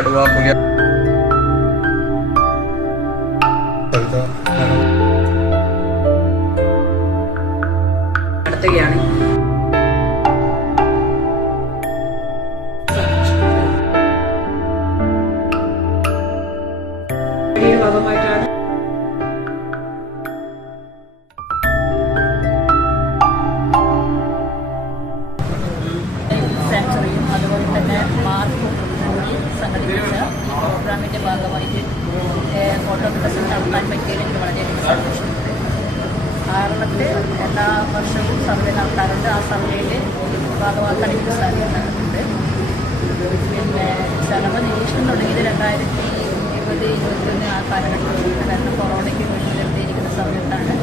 കടുവ, പുലി നടത്തുകയാണ്. ഭാഗമായിട്ടാണ് സാങ്ച്വറിയും അതുപോലെ തന്നെ മാർക്കും കൂടി സംഘടിപ്പിച്ച ഈ പ്രോഗ്രാമിൻ്റെ ഭാഗമായിട്ട് ഫോട്ടോഗ്രാഫി നടത്താൻ പറ്റിയതിൽ എനിക്ക് വളരെയധികം സന്തോഷമുണ്ട്. കേരളത്തിൽ എല്ലാ വർഷവും സർവേ നടത്താറുണ്ട്. ആ സർവേയിൽ ഭാഗമാക്കാൻ എനിക്ക് സാധിക്കുന്നുണ്ട്. പിന്നെ ചെലവ് നിരീക്ഷണം തുടങ്ങിയത് 2020-2021 ആ കാലഘട്ടത്തിൽ കാരണം കൊറോണയ്ക്ക് മുന്നിൽ നിർത്തിയിരിക്കുന്ന സമയത്താണ്.